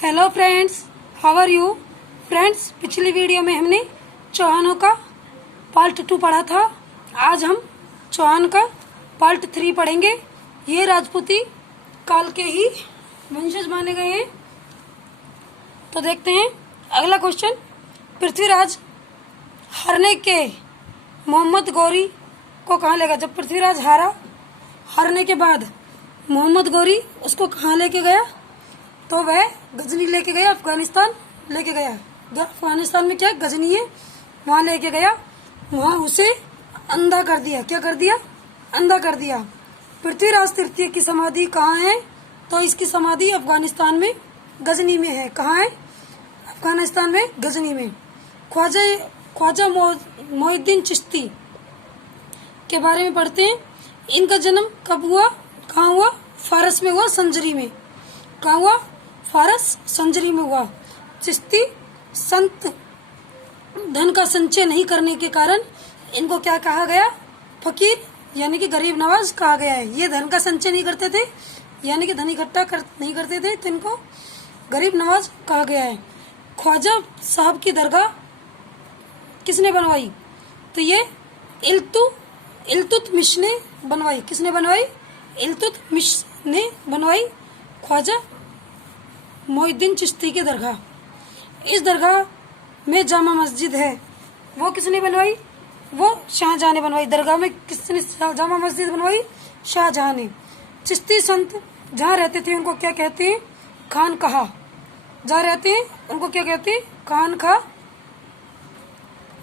Hello friends, how are you friends. पिछली video में हमने चौहानों का पार्ट 2 पढ़ा था। आज हम चौहान का पार्ट 3 पढ़ेंगे। ये राजपूती काल के ही वंशज माने गए हैं। तो देखते हैं अगला क्वेश्चन। पृथ्वीराज हारने के मोहम्मद गौरी को कहाँ ले गया? जब पृथ्वीराज हारने के बाद मोहम्मद गौरी उसको कहाँ लेके गया? तो वह गजनी लेके गया, अफगानिस्तान लेके गया। अफगानिस्तान में क्या गजनी है, वहां लेके गया। वहां उसे अंधा कर दिया। क्या कर दिया? अंधा कर दिया। पृथ्वीराज तृतीय की समाधि कहाँ है? तो इसकी समाधि अफगानिस्तान में गजनी में है। कहाँ है? अफगानिस्तान में गजनी में। ख्वाजा मोइनुद्दीन चिश्ती के बारे में पढ़ते हैं। इनका जन्म कब हुआ, कहाँ हुआ? फारस में हुआ, संजरी में। कहाँ हुआ? फारस संजरी में हुआ। चिश्ती संत धन का संचय नहीं करने के कारण इनको क्या कहा गया? फकीर यानी कि गरीब नवाज कहा गया है। ये धन का संचय नहीं करते थे, यानी कि धन इकट्ठा नहीं करते थे, तो इनको गरीब नवाज कहा गया है। ख्वाजा साहब की दरगाह किसने बनवाई? तो ये इल्तुतमिश ने बनवाई। किसने बनवाई? इल्तुतमिश ने बनवाई ख्वाजा मोइनुद्दीन चिश्ती की दरगाह। इस दरगाह में जामा मस्जिद है, वो किसने बनवाई? वो शाहजहां ने बनवाई। दरगाह में किसने जामा मस्जिद बनवाई? शाहजहां ने। चिश्ती संत जहाँ रहते थे उनको क्या कहते हैं? खानकाह। जहाँ रहते हैं उनको क्या कहते हैं? खानकाह।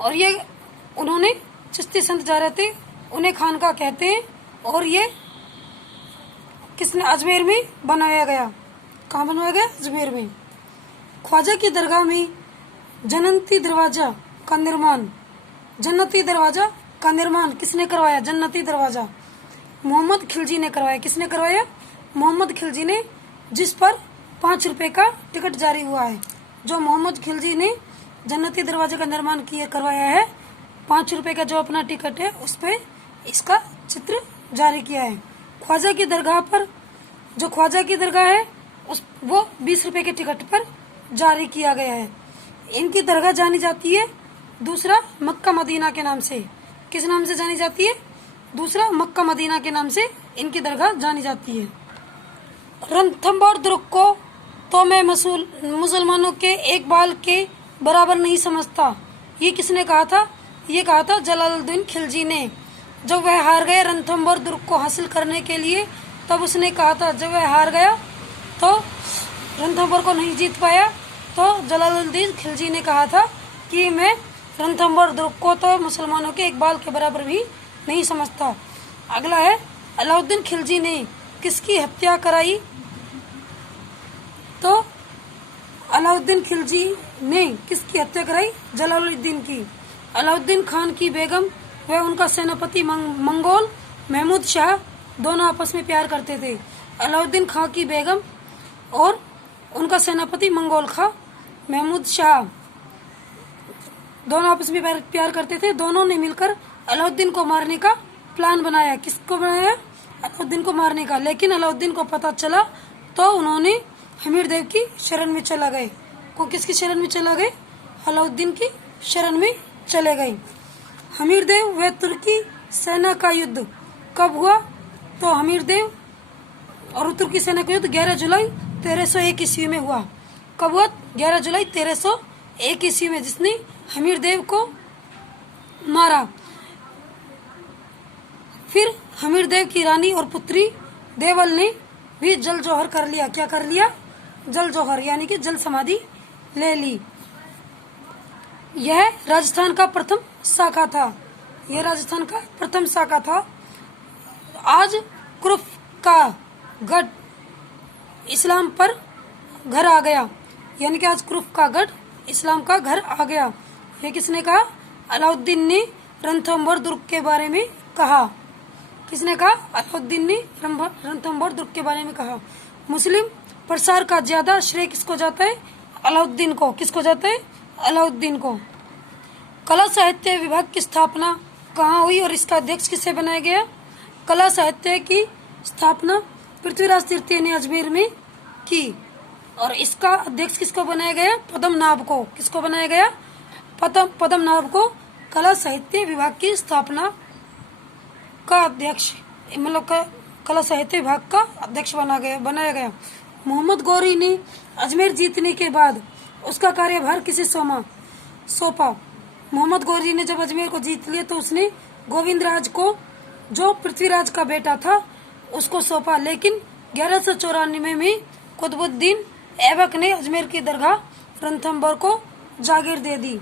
और ये उन्होंने चिश्ती संत जहाँ रहते उन्हें खानकाह कहते हैं। और ये किसने? अजमेर में बनाया गया। कहाँ बनवाया गया? अजमेर में। ख्वाजा की दरगाह में जन्नती दरवाजा का निर्माण किसने करवाया? जन्नती दरवाजा मोहम्मद खिलजी ने करवाया। किसने करवाया? मोहम्मद खिलजी ने, जिस पर 5 रुपए का टिकट जारी हुआ है। जो मोहम्मद खिलजी ने जन्नती दरवाजे का निर्माण करवाया है, 5 रुपए का जो अपना टिकट है उस पर इसका चित्र जारी किया है। ख्वाजा की दरगाह पर, जो ख्वाजा की दरगाह है वो 20 रुपए के टिकट पर जारी किया गया है। इनकी दरगाह जानी जाती है दूसरा मक्का मदीना के नाम से। किस नाम से जानी जाती है? दूसरा मक्का मदीना के नाम से इनकी दरगाह जानी जाती है। रणथंभौर दुर्ग को तो मैं मुसलमानों के एक बाल के बराबर नहीं समझता। ये किसने कहा था? ये कहा था जलालुद्दीन खिलजी ने। जब वह हार गए रणथंभौर दुर्ग को हासिल करने के लिए, तब उसने कहा था, जब वह हार गया तो रणथंभौर को नहीं जीत पाया, तो जलालुद्दीन खिलजी ने कहा था कि मैं रणथंभौर दुर्ग को तो मुसलमानों के एक बाल के बराबर भी नहीं समझता। अगला है, अलाउद्दीन खिलजी ने किसकी हत्या कराई? तो अलाउद्दीन खिलजी ने किसकी हत्या कराई? जलालुद्दीन की। अलाउद्दीन खान की बेगम व उनका सेनापति मंगोल महमूद शाह दोनों आपस में प्यार करते थे। अलाउद्दीन खान की बेगम और उनका सेनापति मंगोल खां महमूद शाह दोनों आपस में प्यार करते थे। दोनों ने मिलकर अलाउद्दीन को मारने का प्लान बनाया। किसको बनाया? अलाउद्दीन को मारने का। लेकिन अलाउद्दीन को पता चला तो उन्होंने हमीर देव की शरण में चला गए। किसकी शरण में चला गए? अलाउद्दीन की शरण में चले गए। हमीर देव व तुर्की सेना का युद्ध कब हुआ? तो हमीर देव और तुर्की सेना का युद्ध 11 जुलाई 1301 ईस्वी में हुआ। कब हुआ? 11 जुलाई 1301 ईस्वी में, जिसने हमीर देव को मारा। फिर हमीर देव की रानी और पुत्री देवल ने भी जल जौहर कर लिया। क्या कर लिया? जल जौहर यानी कि जल समाधि ले ली। यह राजस्थान का प्रथम शाखा था। यह राजस्थान का प्रथम शाखा था। आज कुरुफ का गढ़ इस्लाम पर घर आ गया, यानी कि आज कुरुफ का गढ़ इस्लाम का घर आ गया। ये किसने कहा? अलाउद्दीन ने रणथंभौर दुर्ग के बारे में कहा। किसने कहा? अलाउद्दीन ने रणथंभौर दुर्ग के बारे में कहा। मुस्लिम प्रसार का ज्यादा श्रेय किसको जाता है? अलाउद्दीन को। किसको जाता है? अलाउद्दीन को। कला साहित्य विभाग की स्थापना कहाँ हुई और इसका अध्यक्ष किसे बनाया गया? कला साहित्य की स्थापना पृथ्वीराज तृतीय ने अजमेर में की। और इसका अध्यक्ष किसको बनाया गया? पद्मनाभ को। किसको बनाया गया? पद्मनाभ को कला साहित्य विभाग की स्थापना का अध्यक्ष, मतलब कला साहित्य विभाग का अध्यक्ष बनाया गया। मोहम्मद गौरी ने अजमेर जीतने के बाद उसका कार्यभार किसे सौंपा? मोहम्मद गौरी ने जब अजमेर को जीत लिया तो उसने गोविंदराज को, जो पृथ्वीराज का बेटा था, उसको सौंपा। लेकिन 1194 में कुतुबुद्दीन ऐबक ने अजमेर की दरगाह रणथंभौर को जागीर दे दी।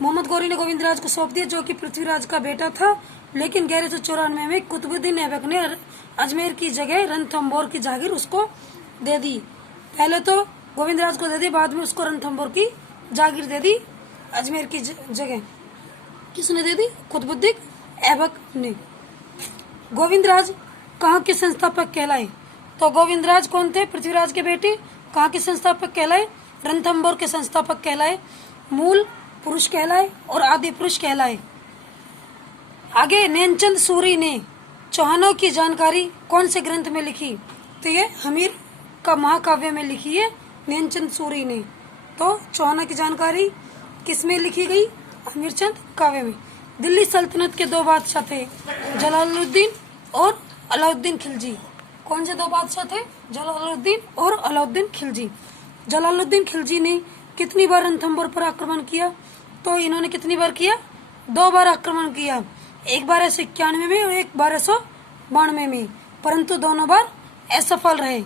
मोहम्मद गौरी ने गोविंदराज को सौंप दिया, जो कि पृथ्वीराज का बेटा था। लेकिन 1194 में कुतुबुद्दीन ऐबक ने अजमेर की जगह रणथंभौर की जागीर उसको दे दी। पहले तो गोविंदराज को दे दी, बाद में उसको रणथंभौर की जागीर दे दी अजमेर की जगह। किसने दे दी? कुतुबुद्दीन ऐबक ने। गोविंदराज कहाँ के संस्थापक कहलाए? तो गोविंदराज कौन थे? पृथ्वीराज के बेटे। कहाँ के संस्थापक कहलाए? रणथंभौर के संस्थापक कहलाए। मूल पुरुष कहलाए और आदि पुरुष कहलाए। आगे नैनचंद सूरी ने चौहानों की जानकारी कौन से ग्रंथ में लिखी? तो ये हमीर का महाकाव्य में लिखी है नैनचंद सूरी ने। तो चौहानों की जानकारी किस में लिखी गई? हमीरचंद काव्य में। दिल्ली सल्तनत के 2 बादशाह थे, जलालुद्दीन और अलाउद्दीन खिलजी। कौन से 2 बादशाह थे? जलालुद्दीन और अलाउद्दीन खिलजी। जलालुद्दीन खिलजी ने कितनी बार रणथंभौर पर आक्रमण किया? तो इन्होंने कितनी बार किया? 2 बार आक्रमण किया, एक 1291 में और एक 1292 में, परंतु दोनों बार असफल रहे।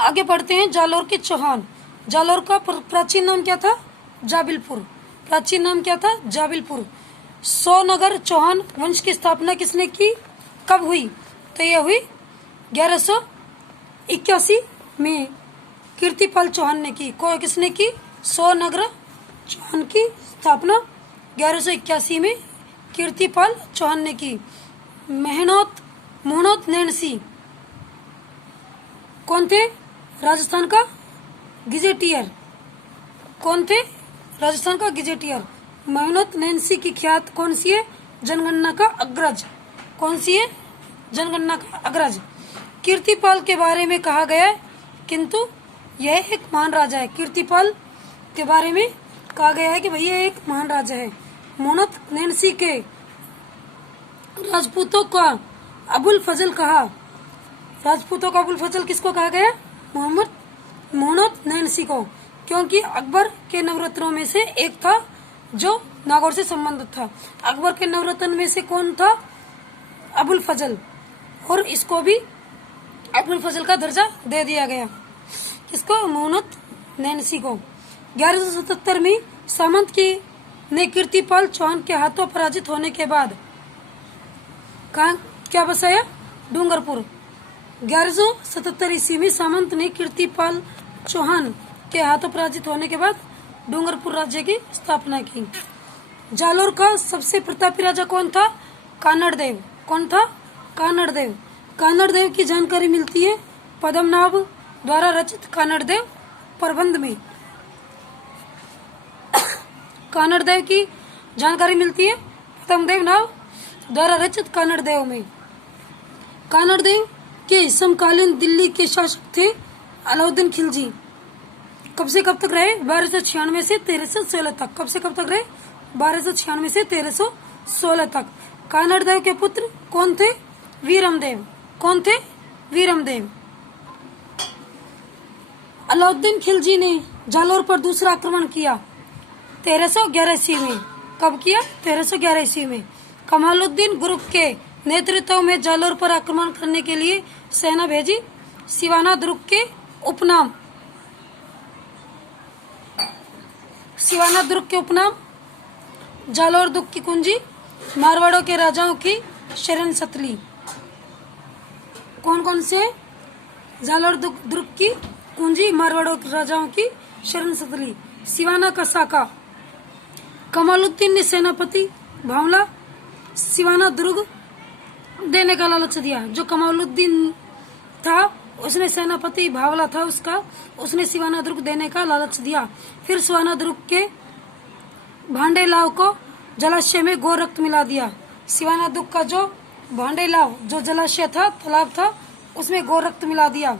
आगे बढ़ते हैं। जालोर के चौहान। जालोर का प्राचीन नाम क्या था? जाबिलपुर। प्राचीन नाम क्या था? जाबिलपुर। 100 नगर चौहान वंश की स्थापना किसने की? कब हुई? तो यह हुई 1181 में कीर्तिपाल चौहान ने की। किसने की? 100 नगर चौहान की स्थापना 1181 में कीर्तिपाल चौहान ने की। मोहनोत नैनसी कौन थे? राजस्थान का गजेटियर। कौन थे? राजस्थान का गजेटियर। मोहनोत नैनसी की ख्यात कौन सी है? जनगणना का अग्रज। कौन सी है? जनगणना का अग्रज। कीर्तिपाल के बारे में कहा गया है, किंतु यह एक महान राजा है। कीर्तिपाल के बारे में कहा गया है कि भैया एक महान राजा है। मोहनोत नैनसी के राजपूतों का अबुल फजल कहा। राजपूतों का अबुल फजल किसको कहा गया? मोहनोत नैनसी को, क्योंकि अकबर के नवरत्नों में से एक था जो नागौर से संबंधित था। अकबर के नवरत्न में से कौन था? अबुल फजल। और इसको भी अबुल फजल का दर्जा दे दिया गया। किसको? मोहनोत नैनसी को। 1177 में सामंत ने कीर्तिपाल चौहान के हाथों पराजित होने के बाद क्या बसाया? डूंगरपुर। 1177 ईस्वी में सामंत ने कीर्तिपाल चौहान के हाथों पराजित होने के बाद डूंगरपुर राज्य की स्थापना की। जालोर का सबसे प्रतापी राजा कौन था? कानड़देव। कौन था? कानड़देव। कानड़देव की जानकारी मिलती है पद्मनाभ द्वारा रचित कानड़देव प्रबंध में। कानड़देव की जानकारी मिलती है पद्मदेव नाव द्वारा रचित कानड़देव में। कानड़देव के समकालीन दिल्ली के शासक थे अलाउद्दीन खिलजी। कब से कब तक रहे? 1296 से 1316 तक। कब से कब तक रहे? 1296 से 1316 तक। कानड़देव के पुत्र कौन थे? वीरमदेव। कौन थे? वीरमदेव। अलाउद्दीन खिलजी ने जालोर पर दूसरा आक्रमण किया 1311 ईस्वी में। कब किया? 1311 ईस्वी में। कमालुद्दीन गुरुक के नेतृत्व में जालोर पर आक्रमण करने के लिए सेना भेजी। सिवाना दुर्ग के उपनाम जालोर दुर्ग की कुंजी मारवाड़ों के राजाओं की शरण सतली। कौन कौन से? जालोर दुर्ग की कुंजी मारवाड़ों के राजाओं की शरण सतली। सिवाना का साका। कमालुद्दीन ने सेनापति भावला सिवाना दुर्ग देने का लालच दिया। जो कमालुद्दीन था उसने सेनापति भावला था उसने सिवाना दुर्ग देने का लालच दिया। फिर सिवाना दुर्ग के भांडेलाव को जलाशय में गो रक्त मिला दिया। सिवाना दुर्ग का जो भांडेलाव जो जलाशय था, तालाब था, उसमें गो रक्त मिला दिया।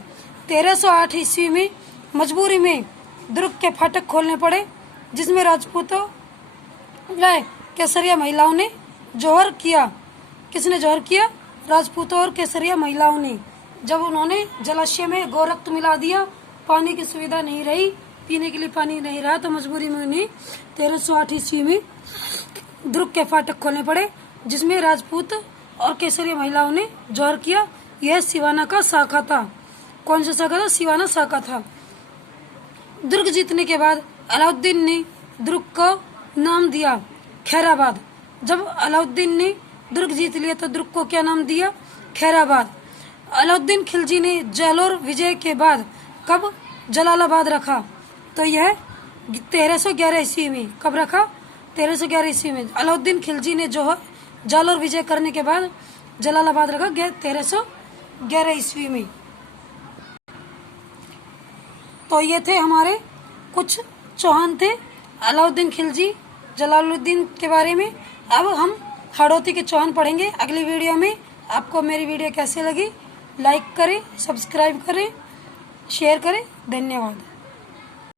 1308 ईस्वी में मजबूरी में दुर्ग के फाटक खोलने पड़े, जिसमें राजपूतों व केसरिया महिलाओं ने जौहर किया। किसने जौहर किया? राजपूतों और केसरिया महिलाओं ने। जब उन्होंने जलाशय में गोरक्त मिला दिया, पानी की सुविधा नहीं रही, पीने के लिए पानी नहीं रहा, तो मजबूरी में उन्हें 1308 ईस्वी में दुर्ग के फाटक खोलने पड़े, जिसमें राजपूत और केसरिया महिलाओं ने जौहर किया। यह सिवाना का शाखा था। कौन सा शाखा था? सिवाना शाखा था। दुर्ग जीतने के बाद अलाउद्दीन ने दुर्ग को नाम दिया खैराबाद। जब अलाउद्दीन ने दुर्ग जीत लिया तो दुर्ग को क्या नाम दिया? खैराबाद। अलाउद्दीन खिलजी ने जालोर विजय के बाद कब जलालाबाद रखा? तो यह 1311 ईस्वी में। कब रखा? 1311 ईस्वी में। अलाउद्दीन खिलजी ने जालोर विजय करने के बाद जलालाबाद रखा 1311 ईस्वी में। तो ये थे हमारे कुछ चौहान थे, अलाउद्दीन खिलजी, जलालुद्दीन के बारे में। अब हम हाड़ौती के चौहान पढ़ेंगे अगली वीडियो में। आपको मेरी वीडियो कैसी लगी? लाइक करें, सब्सक्राइब करें, शेयर करें। धन्यवाद।